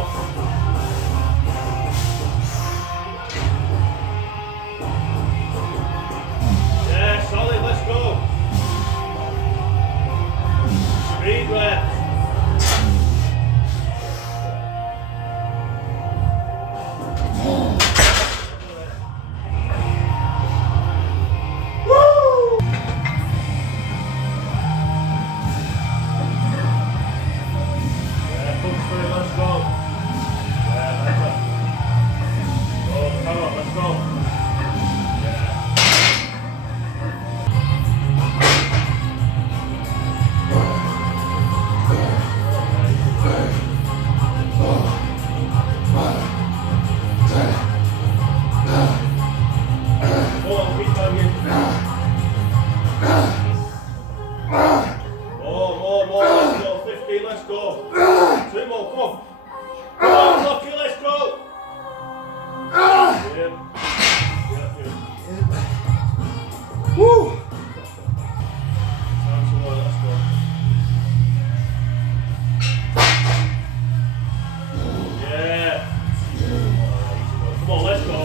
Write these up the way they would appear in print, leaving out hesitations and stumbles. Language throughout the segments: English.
on. Yeah, solid, let's go. Speed left. Let's go. Yeah, better. Oh, come on, let's go. Yeah. Go on, keep banging. More, let's go. 15, let's go. 2 more, come on. Come on, Lucky, let's go. Yep. Woo! Time to go, let's go. Yeah. Come on, let's go.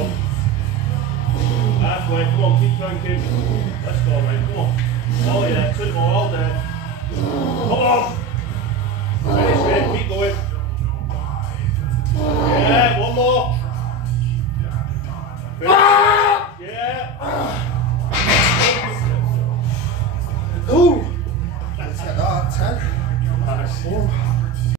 Halfway, come on, keep cranking. Let's go, mate, come on. Oh yeah, 2 more all day. Come on! Finish it, keep going. Yeah, 1 more.